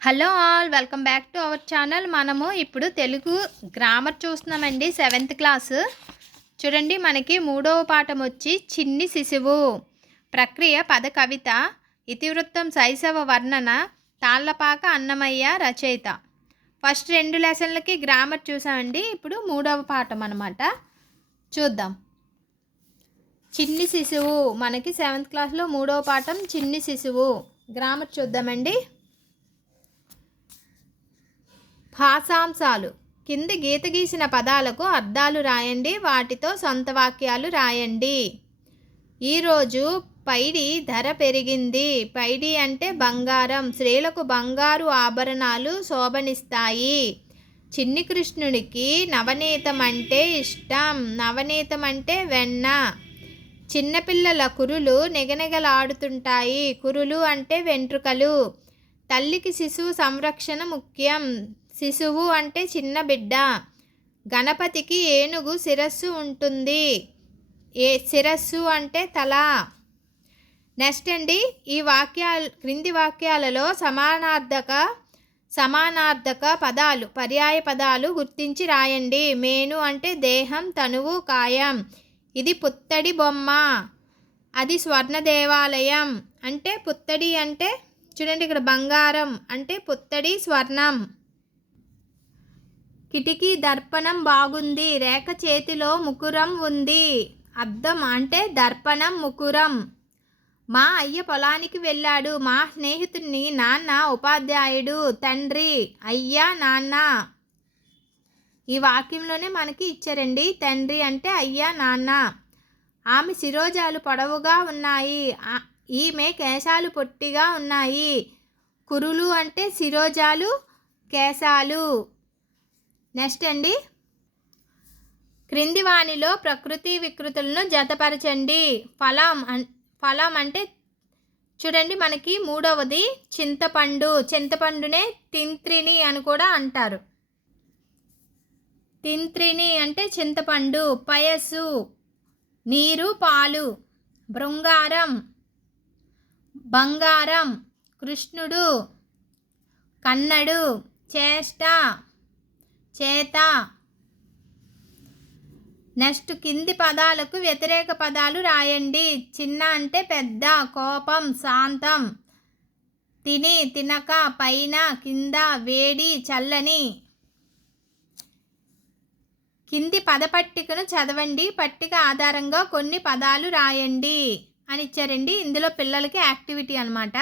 Hello all, welcome back to our channel. మనము ఇప్పుడు Telugu grammar చూస్తున్నామండి. 7th క్లాసు చూడండి. మనకి 3వ పాఠం వచ్చి చిన్ని శిశువు, ప్రక్రియ పద కవిత, ఇతివృత్తం శైశవ వర్ణన, తాళ్లపాక అన్నమయ్య రచయిత. ఫస్ట్ 2 లెసన్లకి గ్రామర్ చూసామండి. ఇప్పుడు 3వ పాఠం అన్నమాట. చూద్దాం. చిన్ని శిశువు మనకి 7th క్లాస్లో 3వ పాఠం చిన్ని శిశువు. గ్రామర్ చూద్దామండి. భాషాంశాలు. కింది గీత గీసిన పదాలకు అర్థాలు రాయండి. వాటితో సొంత వాక్యాలు రాయండి. ఈరోజు పైడి ధర పెరిగింది. పైడి అంటే బంగారం. స్త్రీలకు బంగారు ఆభరణాలు శోభనిస్తాయి. చిన్ని కృష్ణుడికి నవనీతం అంటే ఇష్టం. నవనీతం అంటే వెన్న. చిన్నపిల్లల కురులు నిగనిగలాడుతుంటాయి. కురులు అంటే వెంట్రుకలు. తల్లికి శిశువు సంరక్షణ ముఖ్యం. శిశువు అంటే చిన్న బిడ్డ. గణపతికి ఏనుగు శిరస్సు ఉంటుంది. శిరస్సు అంటే తల. నెక్స్ట్ అండి, క్రింది వాక్యాలలో సమానార్థక పదాలు, పర్యాయ పదాలు గుర్తించి రాయండి. మేను అంటే దేహం, తనువు, కాయం. ఇది పుత్తడి బొమ్మ. అది స్వర్ణ దేవాలయం. అంటే పుత్తడి అంటే చూడండి, ఇక్కడ బంగారం అంటే పుత్తడి, స్వర్ణం. కిటికీ దర్పణం బాగుంది. రేఖ చేతిలో ముకురం ఉంది. అద్దం అంటే దర్పణం, ముకురం. మా అయ్య పొలానికి వెళ్ళాడు. మా స్నేహితుడిని నాన్న ఉపాధ్యాయుడు. తండ్రి, అయ్య, నాన్న. ఈ వాక్యంలోనే మనకి ఇచ్చారండి. తండ్రి అంటే అయ్య, నాన్న. ఆమె శిరోజాలు పొడవుగా ఉన్నాయి. ఈమె కేశాలు పొట్టిగా ఉన్నాయి. కురులు అంటే శిరోజాలు, కేశాలు. నెక్స్ట్ అండి, క్రింది వానిలో ప్రకృతి వికృతులను జతపరచండి. ఫలం అంటే చూడండి, మనకి 3వది చింతపండు. చింతపండునే తింత్రిని అని కూడా అంటారు. తింత్రిని అంటే చింతపండు. పయస్సు నీరు, పాలు. బృంగారం బంగారం. కృష్ణుడు, కన్నడు. చేష్ట, చేత. నెక్స్ట్, కింది పదాలకు వ్యతిరేక పదాలు రాయండి. చిన్న అంటే పెద్ద. కోపం, శాంతం. తిని, తినక. పైన, కింద. వేడి, చల్లని. కింది పదపట్టికను చదవండి. పట్టిక ఆధారంగా కొన్ని పదాలు రాయండి అని ఇచ్చారండి. ఇందులో పిల్లలకి యాక్టివిటీ అన్నమాట.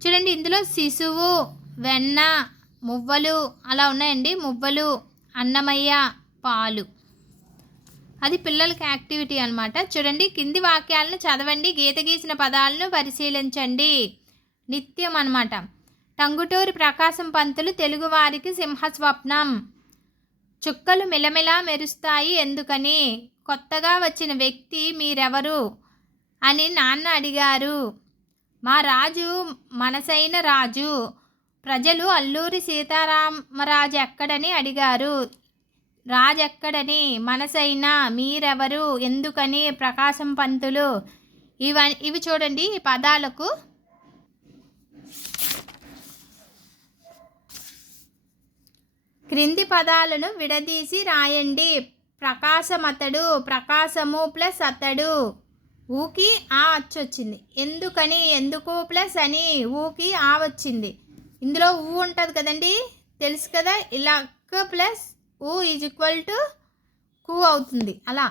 చూడండి, ఇందులో శిశువు, వెన్న, మువ్వలు అలా ఉన్నాయండి. మువ్వలు, అన్నమయ్య, పాలు. అది పిల్లలకి యాక్టివిటీ అన్నమాట. చూడండి, కింది వాక్యాలను చదవండి. గీత గీసిన పదాలను పరిశీలించండి. నిత్యం అన్నమాట. టంగుటూరి ప్రకాశం పంతులు తెలుగువారికి సింహస్వప్నం. చుక్కలు మిలమిలా మెరుస్తాయి ఎందుకని? కొత్తగా వచ్చిన వ్యక్తి మీరెవరు అని నాన్న అడిగారు. మా రాజు మనసైన రాజు. ప్రజలు అల్లూరి సీతారామరాజు ఎక్కడని అడిగారు. రాజు ఎక్కడని? మనసైన. మీరెవరు? ఎందుకని? ప్రకాశం పంతులు. ఇవి చూడండి, ఈ పదాలకు క్రింది పదాలను విడదీసి రాయండి. ప్రకాశమతడు. ప్రకాశము ప్లస్ అతడు. ఊకి ఆ అచ్చొచ్చింది. ఎందుకని? ఎందుకు ప్లస్ అని. ఊకి ఆ వచ్చింది. ఇందులో ఊ ఉంటుంది కదండి, తెలుసు కదా. ఇలా క ప్లస్ ఊ ఈజ్ ఈక్వల్ టు కు అవుతుంది. అలా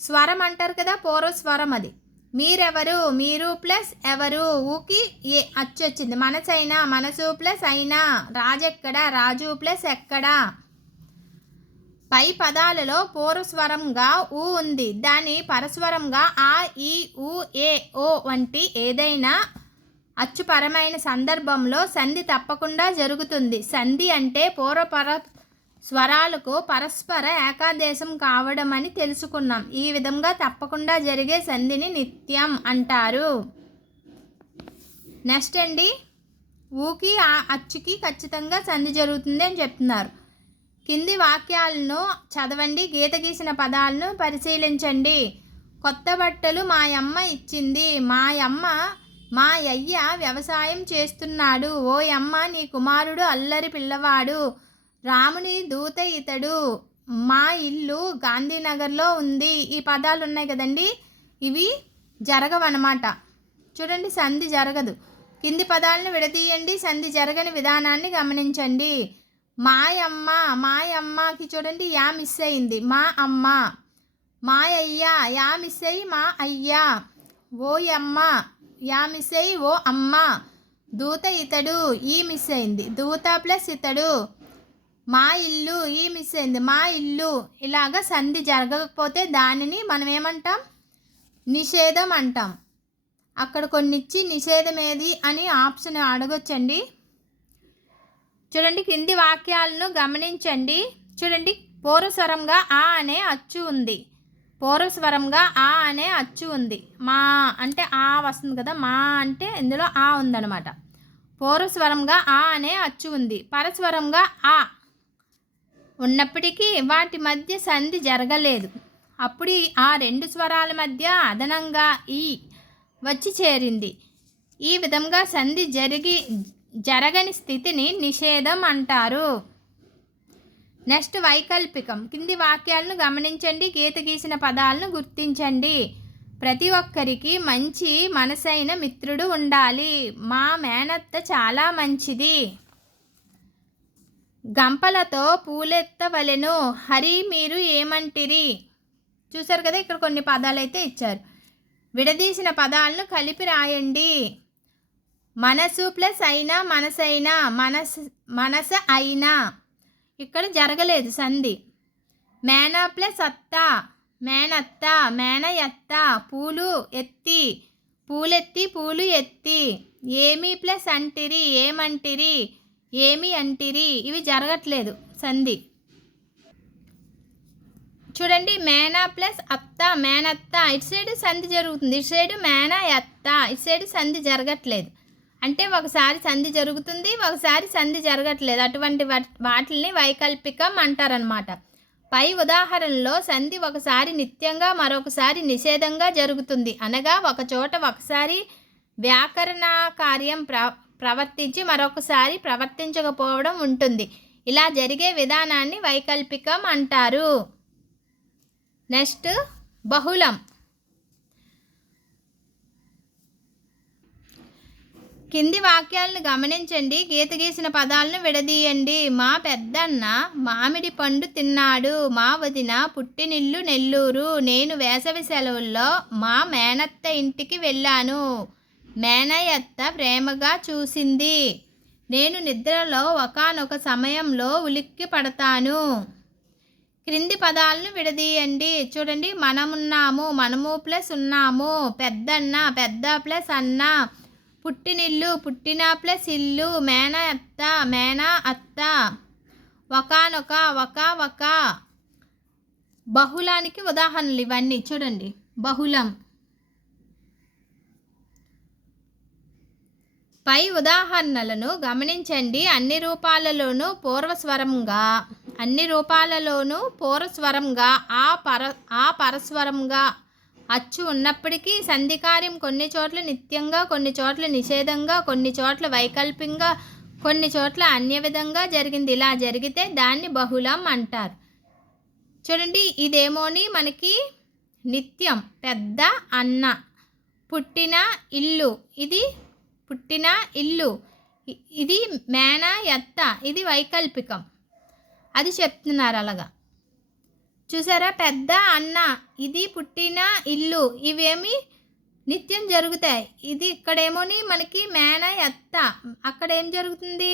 స్వరం అంటారు కదా, పూర్వస్వరం అది. మీరెవరు? మీరు ప్లస్ ఎవరు. ఊకి ఏ అచ్చు వచ్చింది. మనసైనా. మనసు ప్లస్ అయినా. రాజెక్కడ? రాజు ప్లస్ ఎక్కడ. పై పదాలలో పూర్వస్వరంగా ఊ ఉంది. దాని పరస్వరంగా ఆ, ఈ, ఊ, ఏ, ఓ వంటి ఏదైనా అచ్చుపరమైన సందర్భంలో సంధి తప్పకుండా జరుగుతుంది. సంధి అంటే పూర్వపర స్వరాలకు పరస్పర ఏకాదేశం కావడం అని తెలుసుకున్నాం. ఈ విధంగా తప్పకుండా జరిగే సంధిని నిత్యం అంటారు. నెక్స్ట్ అండి, ఊకి ఆ అచ్చుకి ఖచ్చితంగా సంధి జరుగుతుంది అని చెప్తున్నారు. కింది వాక్యాలను చదవండి. గీత గీసిన పదాలను పరిశీలించండి. కొత్త బట్టలు మాయమ్మ ఇచ్చింది. మాయమ్మ మా అయ్య వ్యవసాయం చేస్తున్నాడు. ఓయమ్మ నీ కుమారుడు అల్లరి పిల్లవాడు. రాముని దూత ఇతడు. మా ఇల్లు గాంధీనగర్లో ఉంది. ఈ పదాలు ఉన్నాయి కదండి, ఇవి జరగవన్నమాట. చూడండి, సంధి జరగదు. కింది పదాలను విడదీయండి, సంధి జరగని విధానాన్ని గమనించండి. మాయమ్మ, మాయమ్మకి చూడండి యా మిస్ అయింది, మా అమ్మ. మా అయ్య, యా మిస్ అయ్యి మా అయ్యా. ఓయమ్మ, యా మిస్ అయ్యి ఓ అమ్మ. దూత ఇతడు, ఈ మిస్ అయింది, దూత ప్లస్ ఇతడు. మా ఇల్లు, ఈ మిస్ అయింది, మా ఇల్లు. ఇలాగ సంధి జరగకపోతే దానిని మనం ఏమంటాం? నిషేధం అంటాం. అక్కడ కొన్నిచ్చి నిషేధం ఏది అని ఆప్షన్ అడగొచ్చండి. చూడండి, కింది వాక్యాలను గమనించండి. చూడండి, పూర్వస్వరంగా ఆ అనే అచ్చు ఉంది. పూర్వస్వరంగా ఆ అనే అచ్చు ఉంది. మా అంటే ఆ వస్తుంది కదా, మా అంటే ఇందులో ఆ ఉందన్నమాట. పూర్వస్వరంగా ఆ అనే అచ్చు ఉంది. పరస్వరంగా ఆ ఉన్నప్పటికీ వాటి మధ్య సంధి జరగలేదు. అప్పుడు ఆ రెండు స్వరాల మధ్య అదనంగా ఈ వచ్చి చేరింది. ఈ విధంగా సంధి జరగని స్థితిని నిషేధం అంటారు. నెక్స్ట్ వైకల్పికం. కింది వాక్యాలను గమనించండి, గీత గీసిన పదాలను గుర్తించండి. ప్రతి ఒక్కరికి మంచి మనసైన మిత్రుడు ఉండాలి. మా మేనత్త చాలా మంచిది. గంపలతో పూలెత్తవలెను. హరి మీరు ఏమంటిరి? చూసారు కదా, ఇక్కడ కొన్ని పదాలు అయితే ఇచ్చారు. విడదీసిన పదాలను కలిపి రాయండి. మనసు ప్లస్ అయినా, మనసైనా, మనస అయినా. ఇక్కడ జరగలేదు సంధి. మేన ప్లస్ అత్త, మేనత్త, మేనయత్త. పూలు ఎత్తి, పూలెత్తి, పూలు ఎత్తి. ఏమి ప్లస్ అంటిరి, ఏమంటిరి, ఏమి అంటిరి. ఇవి జరగట్లేదు సంధి. చూడండి, మేనా ప్లస్ అత్త, మేనత్త. ఇటు సైడ్ సంధి జరుగుతుంది, ఇటు సైడ్ మేనా ఎత్త. ఇటు సైడ్ సంధి జరగట్లేదు. అంటే ఒకసారి సంధి జరుగుతుంది, ఒకసారి సంధి జరగట్లేదు. అటువంటి వాటిని వైకల్పికం అంటారనమాట. పై ఉదాహరణలో సంధి ఒకసారి నిత్యంగా మరొకసారి నిషేధంగా జరుగుతుంది. అనగా ఒక చోట ఒకసారి వ్యాకరణ కార్యం ప్రవర్తించి మరొకసారి ప్రవర్తించకపోవడం ఉంటుంది. ఇలా జరిగే విధానాన్ని వైకల్పికం అంటారు. నెక్స్ట్ బహుళం. కింది వాక్యాలను గమనించండి, గీత గీసిన పదాలను విడదీయండి. మా పెద్దన్న మామిడి పండు తిన్నాడు. మా వదిన పుట్టినిల్లు నెల్లూరు. నేను వేసవి సెలవుల్లో మా మేనత్త ఇంటికి వెళ్ళాను. మేనయత్త ప్రేమగా చూసింది. నేను నిద్రలో ఒకానొక సమయంలో ఉలిక్కి పడతాను. క్రింది పదాలను విడదీయండి. చూడండి, మనమున్నాము, మనము ప్లస్ ఉన్నాము. పెద్దన్న, పెద్ద ప్లస్ అన్న. పుట్టినిల్లు, పుట్టిన ప్లస్ ఇల్లు. మేన అత్త, మేన అత్త. ఒకానొక, ఒక. బహుళానికి ఉదాహరణలు ఇవన్నీ. చూడండి, బహుళం. పై ఉదాహరణలను గమనించండి. అన్ని రూపాలలోనూ పూర్వస్వరంగా ఆ పరస్వరంగా అచ్చు ఉన్నప్పటికీ సంధికార్యం కొన్ని చోట్ల నిత్యంగా, కొన్ని చోట్ల నిషేధంగా, కొన్ని చోట్ల వైకల్పంగా, కొన్ని చోట్ల అన్య విధంగా జరిగింది. ఇలా జరిగితే దాన్ని బహుళం అంటారు. చూడండి, ఇదేమోని మనకి నిత్యం. పెద్ద అన్న, పుట్టిన ఇల్లు, ఇది పుట్టిన ఇల్లు. ఇది మేన ఎత్త, ఇది వైకల్పికం. అది చెప్తున్నారు అలాగా. చూసారా, పెద్ద అన్న, ఇది పుట్టిన ఇల్లు. ఇవేమి నిత్యం జరుగుతాయి. ఇది ఇక్కడేమోని మనకి మేన ఎత్త. అక్కడ ఏం జరుగుతుంది?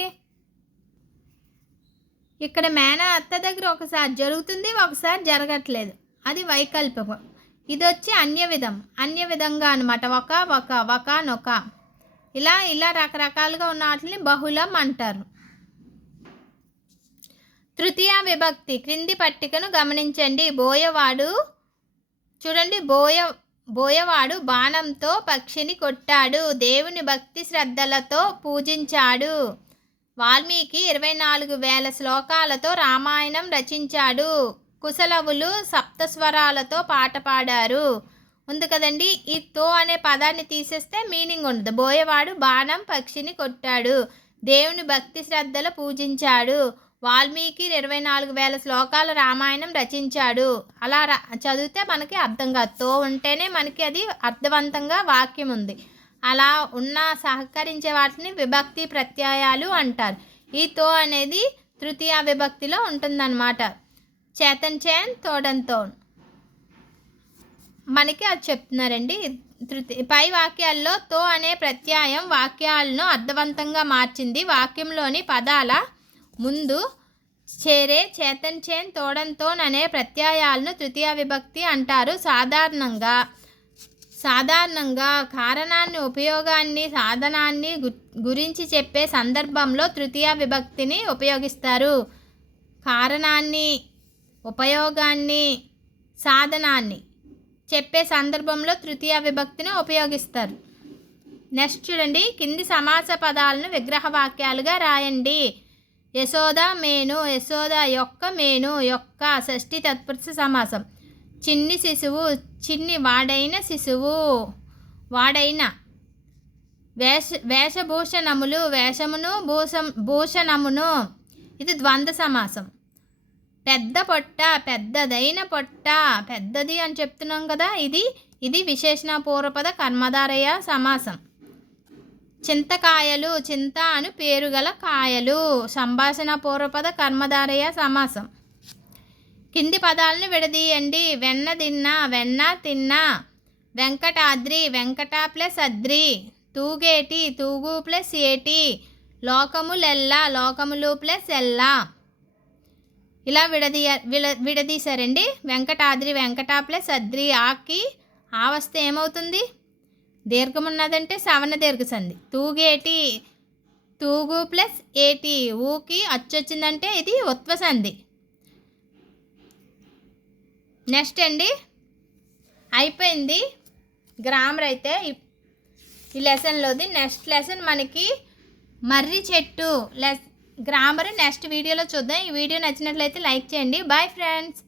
ఇక్కడ మేన అత్త దగ్గర ఒకసారి జరుగుతుంది, ఒకసారి జరగట్లేదు. అది వైకల్పికం. ఇది వచ్చి అన్య విధంగా అనమాట. ఒకనొక. ఇలా రకరకాలుగా ఉన్న వాటిని బహుళం అంటారు. తృతీయ విభక్తి. క్రింది పట్టికను గమనించండి. బోయవాడు. చూడండి, బోయవాడు బాణంతో పక్షిని కొట్టాడు. దేవుని భక్తి శ్రద్ధలతో పూజించాడు. వాల్మీకి 24,000 శ్లోకాలతో రామాయణం రచించాడు. కుశలవులు సప్తస్వరాలతో పాట పాడారు. ఉంది కదండి. ఈ తో అనే పదాన్ని తీసేస్తే మీనింగ్ ఉండదు. బోయేవాడు బాణం పక్షిని కొట్టాడు, దేవుని భక్తి శ్రద్ధలు పూజించాడు, వాల్మీకి 24,000 శ్లోకాల రామాయణం రచించాడు. అలా చదివితే మనకి అర్థం కాదు. తో ఉంటేనే మనకి అది అర్థవంతంగా వాక్యం ఉంది. అలా ఉన్న సహకరించే వాటిని విభక్తి ప్రత్యయాలు అంటారు. ఈ తో అనేది తృతీయ విభక్తిలో ఉంటుందన్నమాట. చేతన్ చేన్ తోడన్ తోన్ మనకి అది చెప్తున్నారండి. పై వాక్యాల్లో తో అనే ప్రత్యయం వాక్యాలను అర్థవంతంగా మార్చింది. వాక్యంలోని పదాల ముందు చేరే చేతన్ చేన్ తోడన్ తోన్ అనే ప్రత్యయాలను తృతీయ విభక్తి అంటారు. సాధారణంగా కారణాన్ని, ఉపయోగాన్ని, సాధనాన్ని గురించి చెప్పే సందర్భంలో తృతీయ విభక్తిని ఉపయోగిస్తారు. కారణాన్ని, ఉపయోగాన్ని, సాధనాన్ని చెప్పే సందర్భంలో తృతీయ విభక్తిని ఉపయోగిస్తారు. నెక్స్ట్ చూడండి, కింది సమాస పదాలను విగ్రహ వాక్యాలుగా రాయండి. యశోద మేను, యశోద యొక్క, మేను యొక్క. షష్ఠి తత్పురుష సమాసం. చిన్ని శిశువు, చిన్ని వాడైన శిశువు, వాడైన. వేషభూషణములు, వేషమును భూషణమును. ఇది ద్వంద్వ సమాసం. పెద్ద పొట్ట, పెద్దదైన పొట్ట, పెద్దది అని చెప్తున్నాం కదా, ఇది విశేషణ పూర్వపద కర్మధారయ సమాసం. చింతకాయలు, చింత అను పేరు గల కాయలు, సంభాషణ పూర్వపద కర్మధారయ సమాసం. కింది పదాలను విడదీయండి. వెన్న తిన్నా, వెన్న తిన్నా. వెంకటాద్రి, వెంకట ప్లస్ అద్రి. తూగేటి, తూగు ప్లస్ ఏటి. లోకములెల్లా, లోకములు ప్లస్ ఎల్లా. ఇలా విడదీశారండి. వెంకటాద్రి, వెంకట ప్లస్ అద్రి. ఆకి ఆ వస్తే ఏమవుతుంది? దీర్ఘం ఉన్నదంటే సవర్ణ దీర్ఘ సంధి. తూగేటి, తూగు ప్లస్ ఏటి. ఊకి అచ్చొచ్చిందంటే ఇది ఉత్వ సంధి. నెక్స్ట్ అండి, అయిపోయింది గ్రామర్ అయితే ఈ లెసన్లోది. నెక్స్ట్ లెసన్ మనకి మర్రి చెట్టు గ్రామర్ నెక్స్ట్ వీడియోలో చూద్దాం. ఈ వీడియో నచ్చినట్లయితే లైక్ చేయండి. Bye friends.